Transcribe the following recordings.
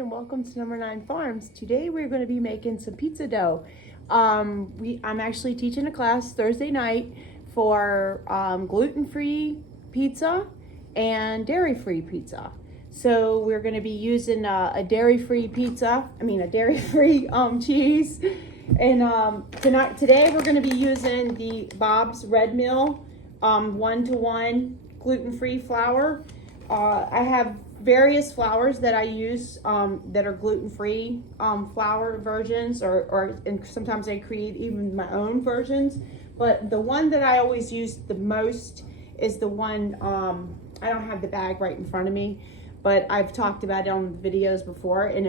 and welcome to Number 9 Farms. Today we're going to be making some pizza dough. I'm actually teaching a class Thursday night for gluten-free pizza and dairy-free pizza. So we're going to be using a dairy-free cheese. And today we're going to be using the Bob's Red Mill 1-to-1 gluten-free flour. I have various flours that I use that are gluten-free flour versions, and sometimes I create even my own versions. But the one that I always use the most is the one, I don't have the bag right in front of me, but I've talked about it on the videos before. And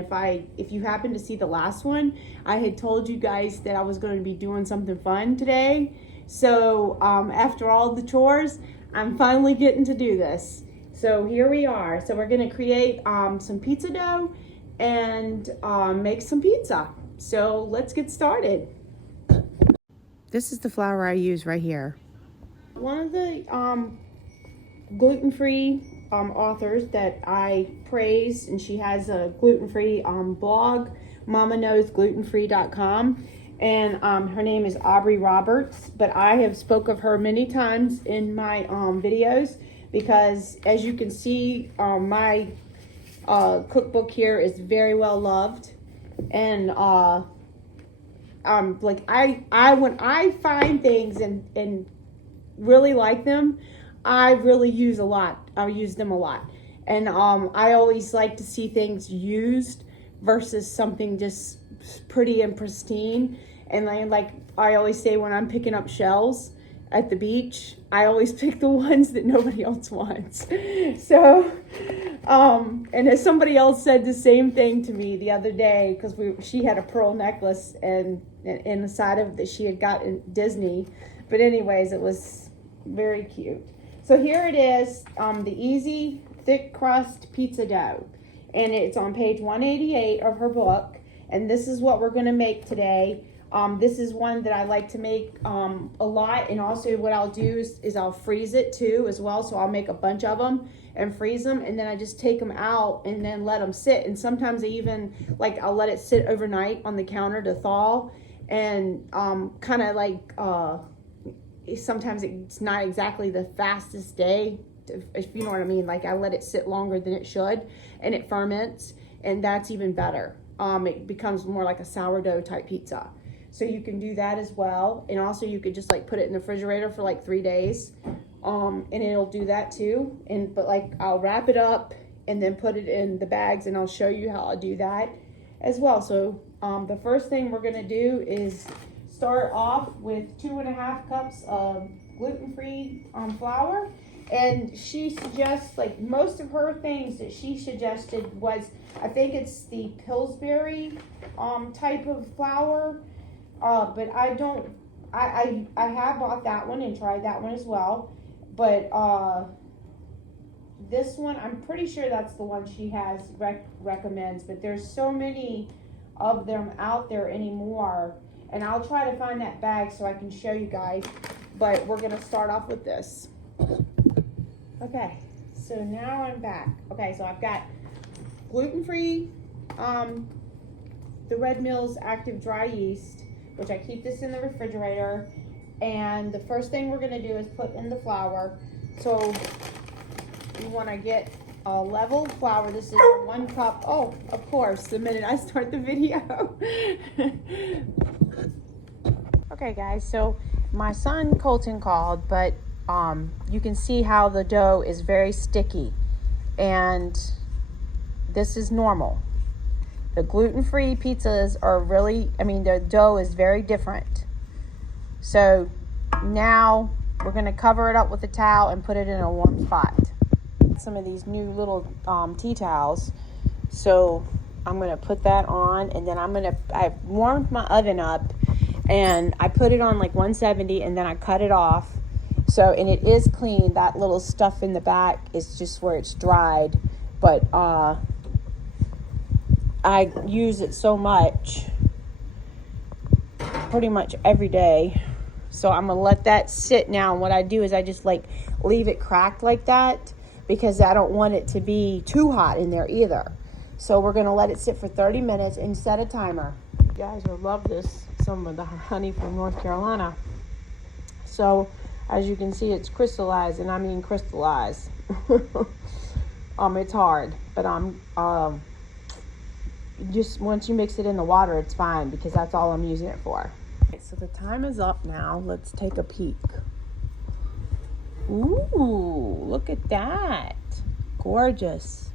if you happen to see the last one, I had told you guys that I was going to be doing something fun today. So after all the chores, I'm finally getting to do this. So here we are. So we're going to create some pizza dough and make some pizza. So let's get started. This is the flour I use right here. One of the gluten-free authors that I praise, and she has a gluten-free blog, mamaknowsglutenfree.com, and her name is Aubrey Roberts. But I have spoke of her many times in my videos, because as you can see, my cookbook here is very well loved. And when I find things and really like them, I really use them a lot. And I always like to see things used versus something just pretty and pristine. And I always say, when I'm picking up shells at the beach, I always pick the ones that nobody else wants. So, and as somebody else said the same thing to me the other day, because she had a pearl necklace and inside of that she had got in Disney. But anyways, it was very cute. So here it is, the easy thick crust pizza dough, and it's on page 188 of her book. And this is what we're going to make today. This is one that I like to make a lot, and also what I'll do is I'll freeze it too as well. So I'll make a bunch of them and freeze them, and then I just take them out and then let them sit. And sometimes I even I'll let it sit overnight on the counter to thaw, and sometimes it's not exactly the fastest day, if you know what I mean. I let it sit longer than it should, and it ferments, and that's even better. It becomes more like a sourdough type pizza. So you can do that as well. And also you could just put it in the refrigerator for 3 days. And it'll do that too. But I'll wrap it up and then put it in the bags, and I'll show you how I'll do that as well. So the first thing we're gonna do is start off with 2.5 cups of gluten-free flour. And she suggests, most of her things that she suggested was, I think it's the Pillsbury type of flour. But I have bought that one and tried that one as well. But this one, I'm pretty sure that's the one she has recommends. But there's so many of them out there anymore. And I'll try to find that bag so I can show you guys. But we're going to start off with this. Okay, so now I'm back. Okay, so I've got gluten-free, the Red Mill's active dry yeast, which I keep this in the refrigerator. And the first thing we're gonna do is put in the flour. So you wanna get a level flour. This is 1 cup. Oh, of course, the minute I start the video. Okay guys, so my son Colton called, but you can see how the dough is very sticky, and this is normal. The gluten-free pizzas are the dough is very different. So now we're going to cover it up with a towel and put it in a warm spot. Some of these new little tea towels. So I'm going to put that on, and then I warmed my oven up, and I put it on 170, and then I cut it off. So, and it is clean. That little stuff in the back is just where it's dried. But I use it so much, pretty much every day. So I'm going to let that sit now. And what I do is I just leave it cracked like that, because I don't want it to be too hot in there either. So we're going to let it sit for 30 minutes and set a timer. You guys will love this, some of the honey from North Carolina. So as you can see, it's crystallized, and I mean crystallized. It's hard, but just once you mix it in the water, it's fine, because that's all I'm using it for. Okay, so the time is up now. Let's take a peek. Ooh, look at that. Gorgeous.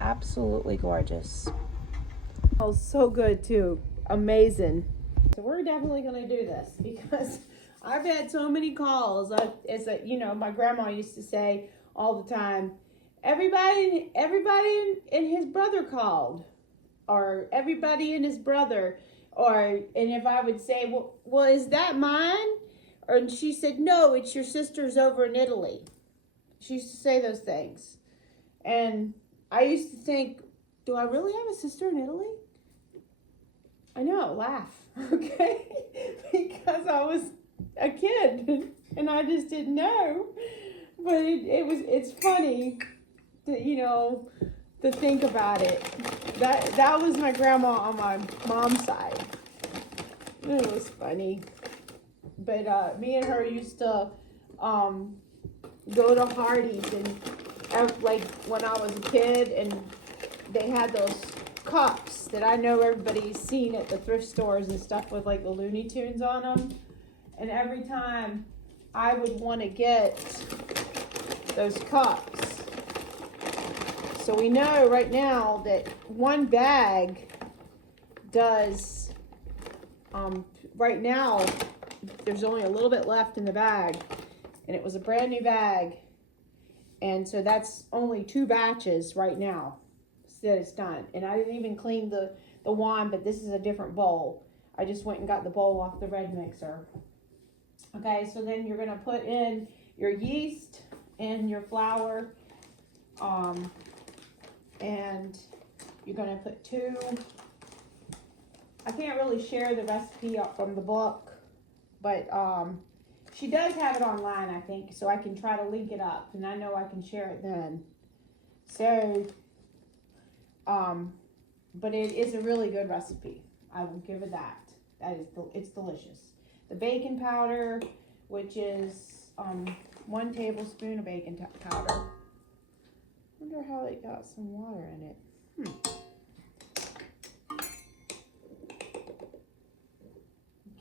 Absolutely gorgeous. Smells so good too. Amazing. So we're definitely going to do this, because I've had so many calls. My grandma used to say all the time, everybody and his brother called, or everybody and his brother, and if I would say, well, is that mine? And she said, no, it's your sister's over in Italy. She used to say those things. And I used to think, do I really have a sister in Italy? I know, laugh, okay? Because I was a kid and I just didn't know. But it's funny to, to think about it. That was my grandma on my mom's side. It was funny. But me and her used to go to Hardee's, and like when I was a kid, and they had those cups that I know everybody's seen at the thrift stores and stuff with like the Looney Tunes on them. And every time I would want to get those cups. So we know right now that one bag does, right now, there's only a little bit left in the bag, and it was a brand new bag. And so that's only 2 batches right now that it's done. And I didn't even clean the wand, but this is a different bowl. I just went and got the bowl off the red mixer. Okay, so then you're gonna put in your yeast and your flour, and you're gonna put 2. I can't really share the recipe up from the book, but she does have it online, I think, so I can try to link it up, and I know I can share it then. So, but it is a really good recipe. I will give it that. It's delicious. The baking powder, which is 1 tablespoon of baking powder. I wonder how it got some water in it.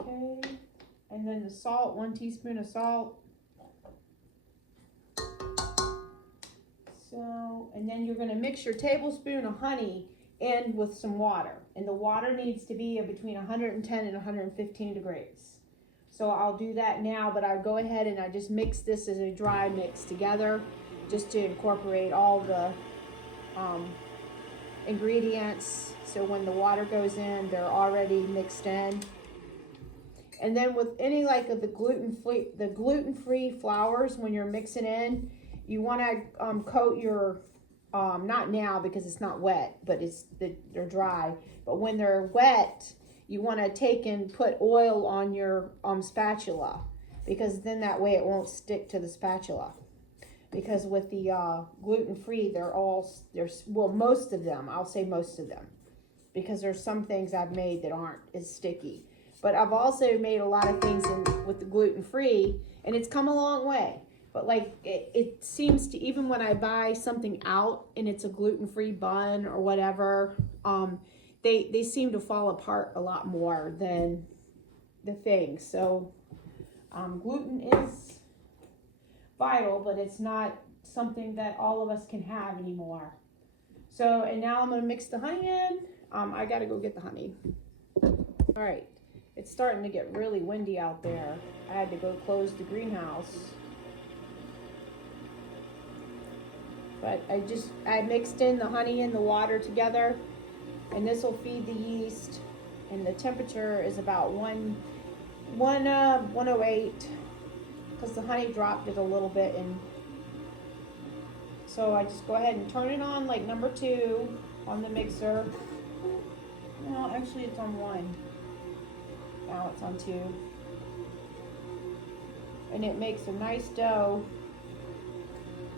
Okay. And then the salt, 1 teaspoon of salt. So, and then you're going to mix your tablespoon of honey in with some water. And the water needs to be between 110 and 115 degrees. So I'll do that now, but I'll go ahead and I just mix this as a dry mix together, just to incorporate all the ingredients. So when the water goes in, they're already mixed in. And then with any like of the gluten-free flours, when you're mixing in, you want to coat your, not now because it's not wet, but they're dry. But when they're wet, you want to take and put oil on your spatula, because then that way it won't stick to the spatula. Because with the gluten-free, well, most of them, I'll say most of them, because there's some things I've made that aren't as sticky. But I've also made a lot of things with the gluten-free, and it's come a long way. But like it seems to, even when I buy something out and it's a gluten-free bun or whatever, they seem to fall apart a lot more than the thing. So gluten is vital, but it's not something that all of us can have anymore. So, and now I'm going to mix the honey in. I got to go get the honey. All right. It's starting to get really windy out there. I had to go close the greenhouse. But I mixed in the honey and the water together, and this will feed the yeast. And the temperature is about 108, because the honey dropped it a little bit. And so I just go ahead and turn it on like number 2 on the mixer. No, actually it's on 1. Now it's on 2. And it makes a nice dough.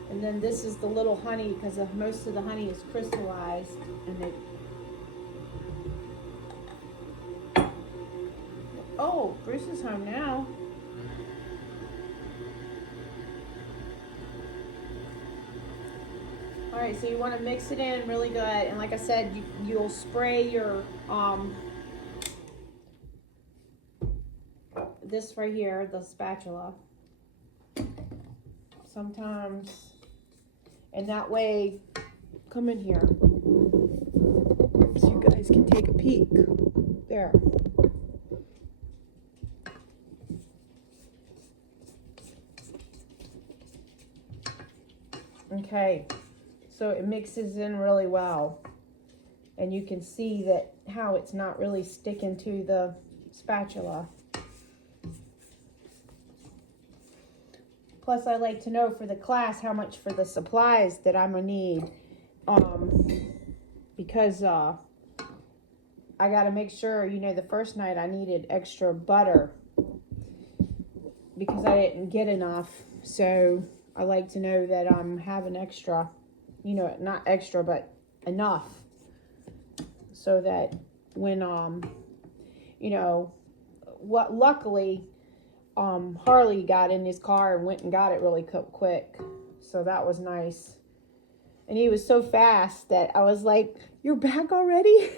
And then this is the little honey, because most of the honey is crystallized, and it. Oh, Bruce is home now. All right, so you want to mix it in really good, and like I said, you'll spray your this right here, the spatula. Sometimes, and that way, come in here so you guys can take a peek. There. Okay, so it mixes in really well, and you can see that how it's not really sticking to the spatula. Plus, I like to know for the class how much for the supplies that I'm gonna need, because I gotta make sure, you know, the first night I needed extra butter because I didn't get enough, so I like to know that I'm having extra, you know, not extra, but enough, so that when, you know, luckily, Harley got in his car and went and got it really quick. So that was nice. And he was so fast that I was like, "You're back already?"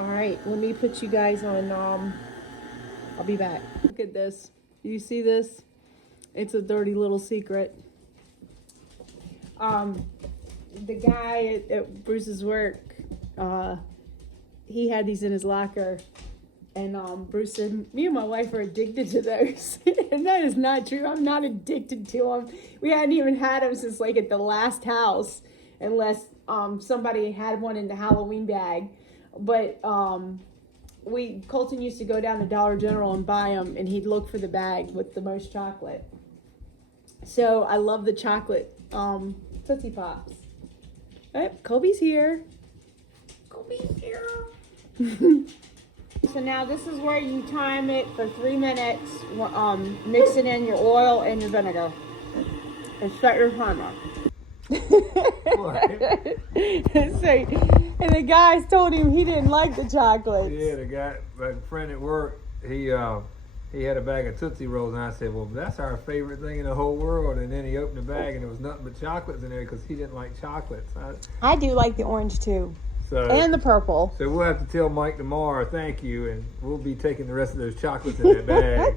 All right, let me put you guys on, I'll be back. Look at this. Do you see this? It's a dirty little secret. The guy at Bruce's work, he had these in his locker, and Bruce said, "Me and my wife are addicted to those," and that is not true. I'm not addicted to them. We hadn't even had them since like at the last house, unless somebody had one in the Halloween bag. But Colton used to go down to Dollar General and buy them, and he'd look for the bag with the most chocolate. So I love the chocolate Tootsie Pops. Oh, Kobe's here. Kobe's here. So now this is where you time it for 3 minutes. Mixing in your oil and your vinegar. And set your timer. And the guys told him he didn't like the chocolates. Yeah, the guy, my friend at work, he had a bag of Tootsie Rolls, and I said, "Well, that's our favorite thing in the whole world." And then he opened the bag, and there was nothing but chocolates in there because he didn't like chocolates. I do like the orange too, so, and the purple. So we'll have to tell Mike tomorrow, thank you, and we'll be taking the rest of those chocolates in that bag.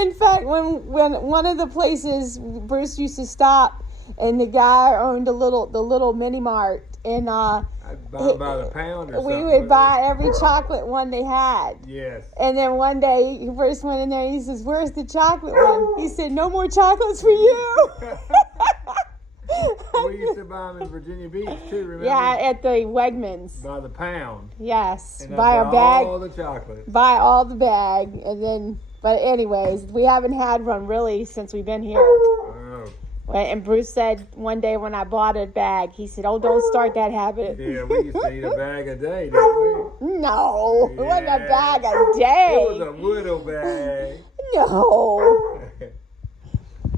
In fact, when one of the places Bruce used to stop, and the guy owned the little mini mart, and I'd buy them by the pound or something. We would buy every chocolate one they had. Yes. And then one day he first went in there and he says, "Where's the chocolate one?" He said, "No more chocolates for you." We used to buy them in Virginia Beach too, remember? Yeah, at the Wegmans. By the pound. Yes. And Buy a bag. all the chocolates. Buy all the bag. And then, but anyways, we haven't had one really since we've been here. Oh. And Bruce said one day when I bought a bag, he said, "Oh, don't start that habit." Yeah, we used to eat a bag a day, didn't we? No, it wasn't a bag a day. It was a widow bag. No.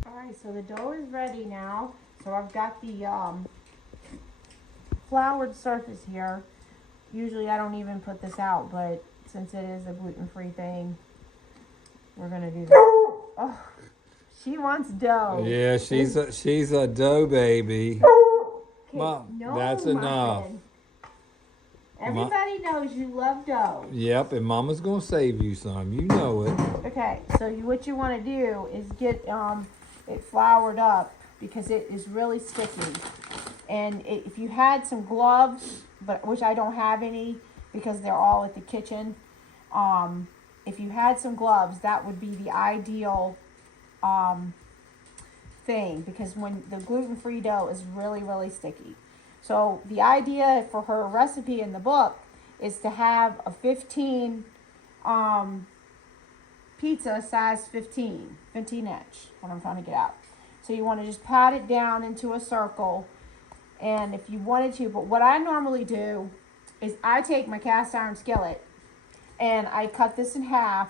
All right, so the dough is ready now. So I've got the floured surface here. Usually I don't even put this out, but since it is a gluten-free thing, we're gonna do that. Oh, she wants dough. Yeah, she's a dough baby. Okay, Mom, no, that's enough. Everybody knows you love dough. Yep, and Mama's gonna save you some. You know it. Okay, so what you want to do is get it floured up because it is really sticky. And if you had some gloves, but which I don't have any because they're all at the kitchen, if you had some gloves, that would be the ideal thing, because when the gluten-free dough is really, really sticky. So the idea for her recipe in the book is to have a 15 pizza size 15 inch, what I'm trying to get out. So you want to just pat it down into a circle, and if you wanted to, but what I normally do is I take my cast iron skillet and I cut this in half,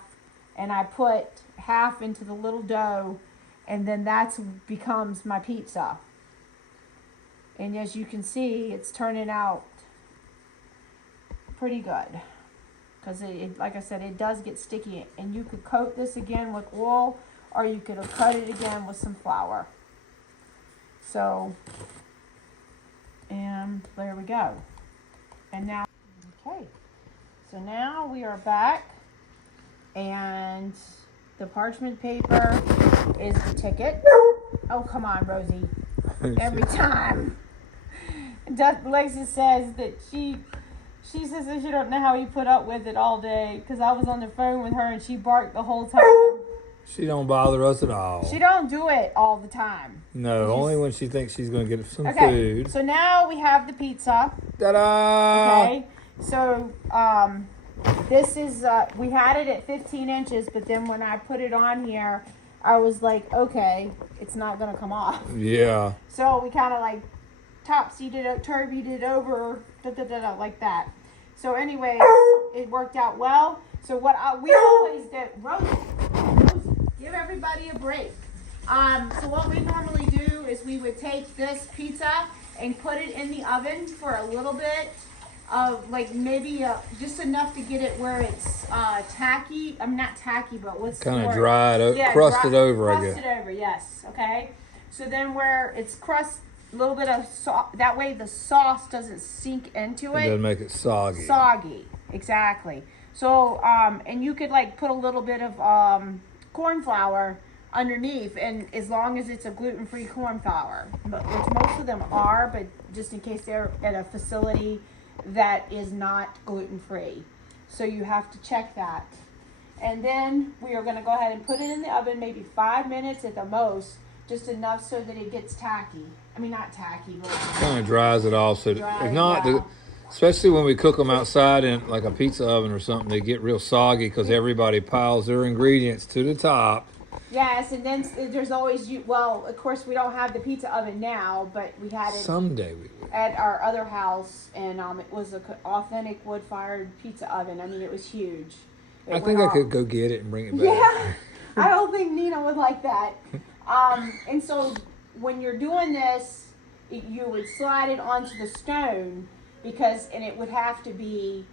and I put half into the little dough, and then that's becomes my pizza. And as you can see, it's turning out pretty good. Because like I said, it does get sticky. And you could coat this again with oil, or you could coat it again with some flour. So, and there we go. And now, okay. So now we are back, and the parchment paper is the ticket. Oh, come on, Rosie. Every time. Lexi says that she says that she don't know how you put up with it all day, because I was on the phone with her and she barked the whole time. She don't bother us at all. She don't do it all the time. No, only when she thinks she's going to get some Okay, food. so now we have the pizza. Ta-da! Okay, so this is, we had it at 15 inches, but then when I put it on here, I was like, okay, it's not going to come off. Yeah. So we kind of like topsied it, turbied it over, like that. So anyway, it worked out well. So what we always did, Rosie, give everybody a break. So what we normally do is we would take this pizza and put it in the oven for a little bit, like maybe just enough to get it where it's tacky. I'm not tacky, but what's kind of dried, crusted over, I guess. Crusted over, yes. Okay. So then where it's crust, a little bit of sauce, that way the sauce doesn't sink into it. It doesn't make it soggy. Soggy, exactly. So, and you could like put a little bit of corn flour underneath, and as long as it's a gluten-free corn flour, which most of them are, but just in case they're at a facility that is not gluten-free. So you have to check that. And then we are going to go ahead and put it in the oven, maybe 5 minutes at the most, just enough so that it gets tacky. I mean, not tacky, but Kind of dries it off. So if not, yeah. especially when we cook them outside in like a pizza oven or something, they get real soggy because everybody piles their ingredients to the top. Yes, and then there's always well, of course we don't have the pizza oven now, but we had it Someday we will. at our other house, and it was an authentic wood-fired pizza oven. I mean, it was huge. I think I could go get it and bring it back. Yeah, I don't think Nina would like that. And so when you're doing this, you would slide it onto the stone and it would have to be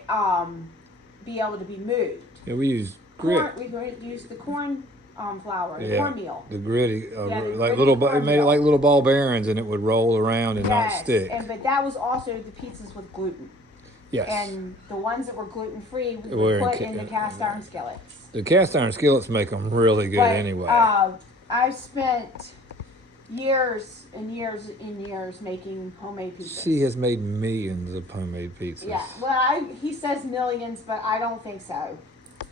able to be moved. Yeah, we use grit. We use the corn flour, the Yeah, cornmeal. the gritty, the like gritty little, it made it cornmeal. like little ball bearings, and it would roll around and not Yes, stick. but that was also the pizzas with gluten. Yes. And the ones that were gluten free, we Were would in put in the cast iron skillets. The cast iron skillets make them really good But, anyway. I've spent years and years and years making homemade pizzas. She has made millions of homemade pizzas. Yeah, well, he says millions, but I don't think so.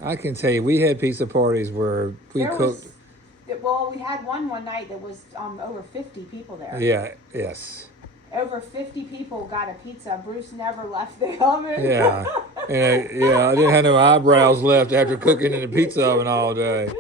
I can tell you, we had pizza parties where we cooked. We had one night that was over 50 people there. Yeah, yes. Over 50 people got a pizza. Bruce never left the oven. Yeah. I didn't have no eyebrows left after cooking in the pizza oven all day.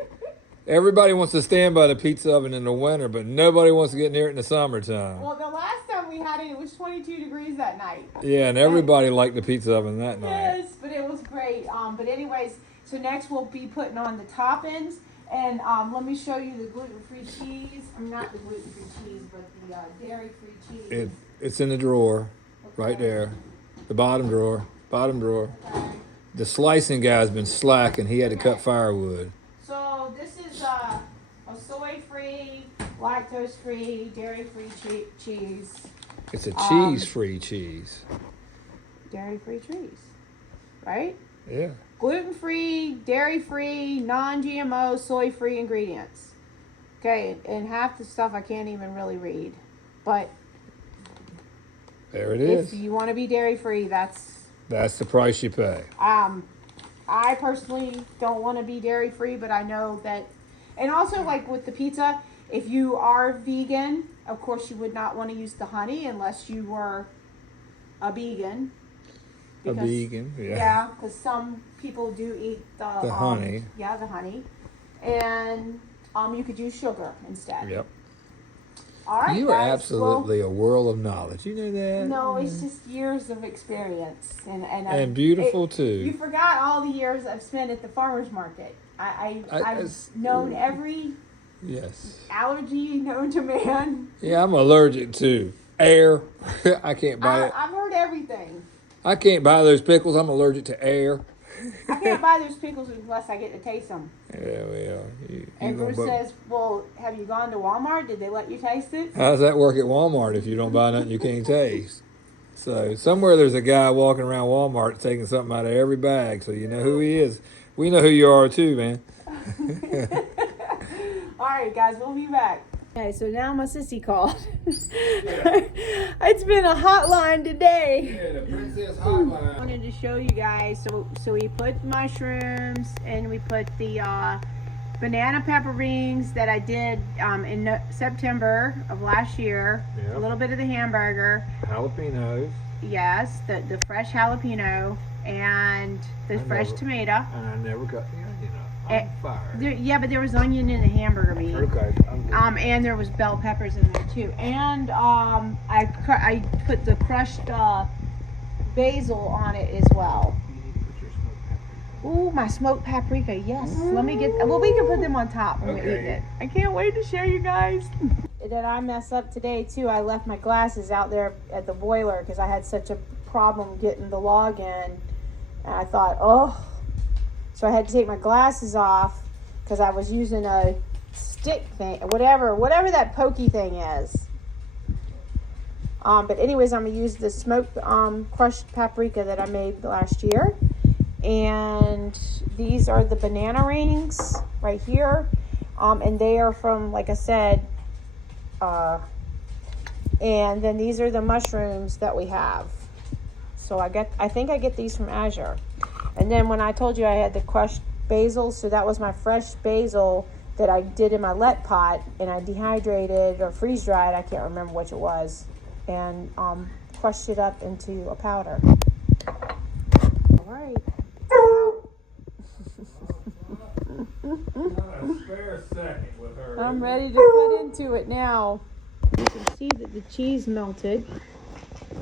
Everybody wants to stand by the pizza oven in the winter, but nobody wants to get near it in the summertime. Well, the last time we had it, it was 22 degrees that night. Yeah, and everybody liked the pizza oven that night. Yes, but it was great. But anyways, so next we'll be putting on the toppings. And let me show you the gluten-free cheese. I'm not the gluten-free cheese, but the dairy-free cheese. It's in the drawer, right there. The bottom drawer. Okay. The slicing guy's been slacking. He had to cut firewood. So this is a soy-free, lactose-free, dairy-free cheese. It's a cheese-free cheese. Dairy-free cheese, right? Yeah. Gluten-free, dairy-free, non-GMO, soy-free ingredients. Okay, and half the stuff I can't even really read. But There it is. if you want to be dairy-free, that's the price you pay. I personally don't want to be dairy-free, but I know that, and also like with the pizza, if you are vegan, of course you would not want to use the honey unless you were a vegan. A vegan, yeah. Yeah, because some people do eat the honey. Yeah, the honey, and you could use sugar instead. Yep. All right, You are guys. absolutely a whirl of knowledge. You know that? Well, no, it's just years of experience, And beautiful, too. You forgot all the years I've spent at the farmers market. I've known every allergy known to man. Yeah, I'm allergic to air. I can't buy it. I've heard everything. I can't buy those pickles. I'm allergic to air. I can't buy those pickles unless I get to taste them. Yeah, well. And Bruce says, well, have you gone to Walmart? Did they let you taste it? How does that work at Walmart if you don't buy nothing you can't taste? So somewhere there's a guy walking around Walmart taking something out of every bag, so you know who he is. We know who you are too, man. All right, guys, we'll be back. Okay, so now my sissy called. It's been a hotline today. Yeah, the Princess Hotline. I wanted to show you guys. So we put mushrooms and we put the banana pepper rings that I did in September of last year. Yeah. A little bit of the hamburger. Jalapenos. Yes, the fresh jalapeno and the fresh tomato. And I never cut the onion up. I'm fired. Yeah, but there was onion in the hamburger meat. Okay. And there was bell peppers in there too. And I put the crushed basil on it as well. Ooh, my smoked paprika. Yes. Let me get. Well, we can put them on top when we eat it. I can't wait to show you guys. That I mess up today too. I left my glasses out there at the boiler because I had such a problem getting the log in, and I thought, oh, so I had to take my glasses off because I was using a stick thing, whatever that pokey thing is. But anyways, I'm gonna use the smoked crushed paprika that I made last year, and these are the banana rings right here, and they are from, like I said. And then these are the mushrooms that we have. So I think I get these from Azure. And then when I told you I had the crushed basil, so that was my fresh basil that I did in my let pot, and I dehydrated or freeze dried, I can't remember which it was, and crushed it up into a powder. All right. Not a spare second with her. I'm ready to cut into it now. You can see that the cheese melted,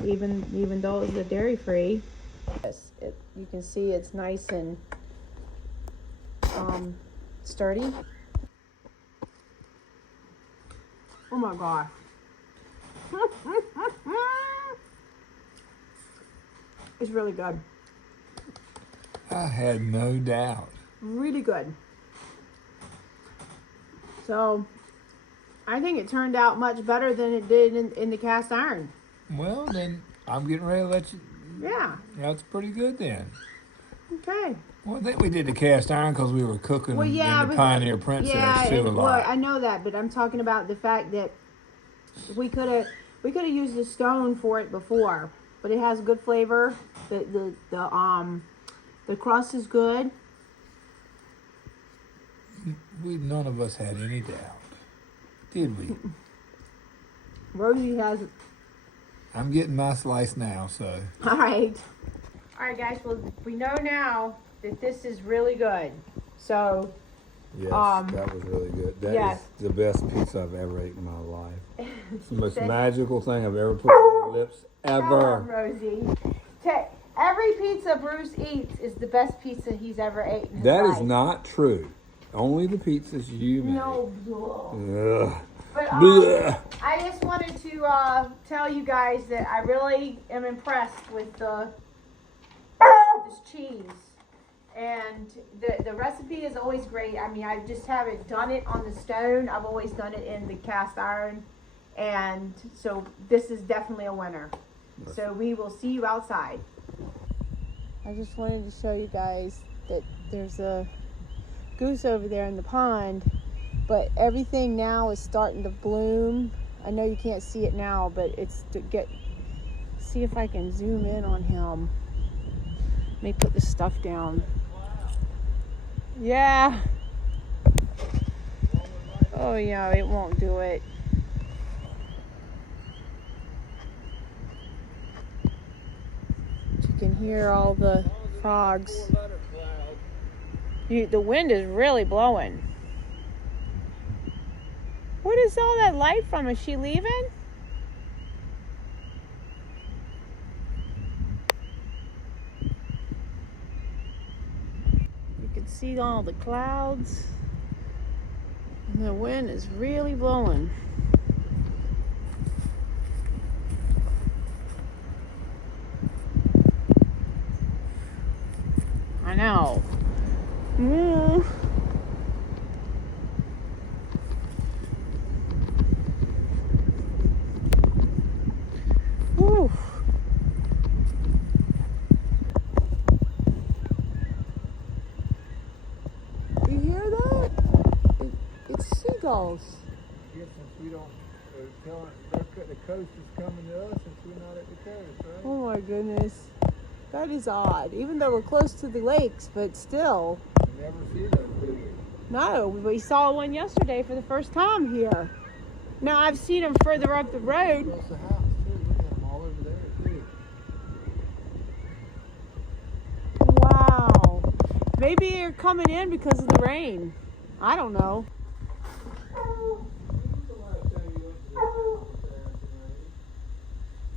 even though it's a dairy free. Yes, you can see it's nice and sturdy. Oh my god. It's really good. I had no doubt. Really good. So, I think it turned out much better than it did in the cast iron. Well, then I'm getting ready to let you. Yeah. That's pretty good then. Okay. Well, I think we did the cast iron because we were cooking in the Pioneer Princess too a lot. Well, I know that, but I'm talking about the fact that we could have used the stone for it before, but it has good flavor. The crust is good. None of us had any doubt, did we? Rosie has. I'm getting my slice now, so. All right, guys. Well, we know now that this is really good. So. Yes, that was really good. That is the best pizza I've ever ate in my life. It's the most magical thing I've ever put on my lips ever. Come on, Rosie. Every pizza Bruce eats is the best pizza he's ever ate in his That life. is not true. Only the pizzas you make. No. Ugh. But I just wanted to tell you guys that I really am impressed with this cheese. And the recipe is always great. I mean, I just haven't done it on the stone. I've always done it in the cast iron. And so this is definitely a winner. So we will see you outside. I just wanted to show you guys that there's a goose over there in the pond, but everything now is starting to bloom. I know you can't see it now, but it's to see if I can zoom in on him. Let me put this stuff down. Yeah. Oh yeah, it won't do it. You can hear all the frogs. The wind is really blowing. What is all that light from? Is she leaving? You can see all the clouds. And the wind is really blowing. I know. Mm. Woo. You hear that? It's seagulls. I guess since we don't tell the coast is coming to us since we're not at the coast, right? Oh my goodness. That is odd. Even though we're close to the lakes, but still. We never see those, do we? No, we saw one yesterday for the first time here. Now I've seen them further up the road. Across the house, too. Look at them all over there, too. Wow. Maybe they're coming in because of the rain. I don't know.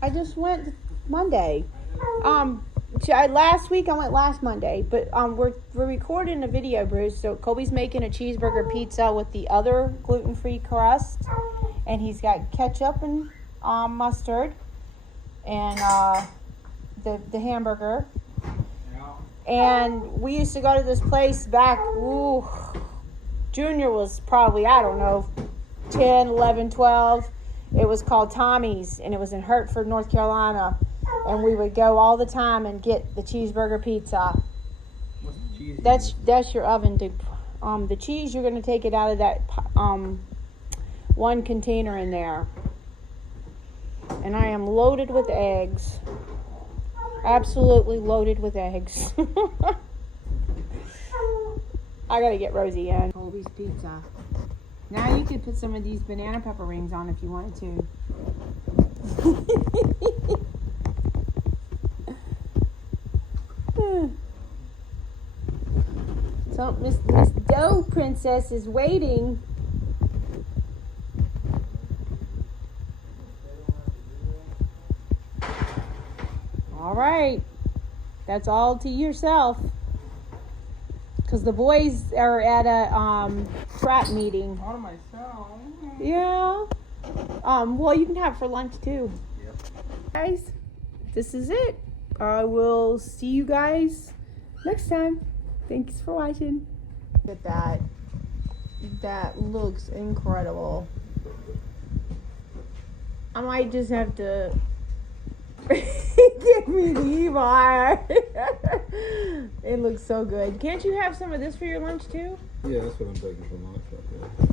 I just went Monday. Last week I went last Monday, but we're recording a video, Bruce. So Colby's making a cheeseburger pizza with the other gluten-free crust, and he's got ketchup and mustard, and the hamburger. And we used to go to this place back. Ooh, Junior was probably, I don't know, 10, 11, 12. It was called Tommy's, and it was in Hertford, North Carolina. And we would go all the time and get the cheeseburger pizza. What's the cheese? That's your oven, dude. The cheese, you're gonna take it out of that one container in there. And I am loaded with eggs. Absolutely loaded with eggs. I gotta get Rosie in. Colby's pizza. Now you could put some of these banana pepper rings on if you wanted to. So Miss Dough Princess is waiting. All right, that's all to yourself. Cause the boys are at a trap meeting. All to myself. Yeah. Well, you can have it for lunch too. Yep. Guys, this is it. I will see you guys next time. Thanks for watching. Look at that. That looks incredible. I might just have to give me the evil eye. It looks so good. Can't you have some of this for your lunch too? Yeah, that's what I'm taking for lunch right there.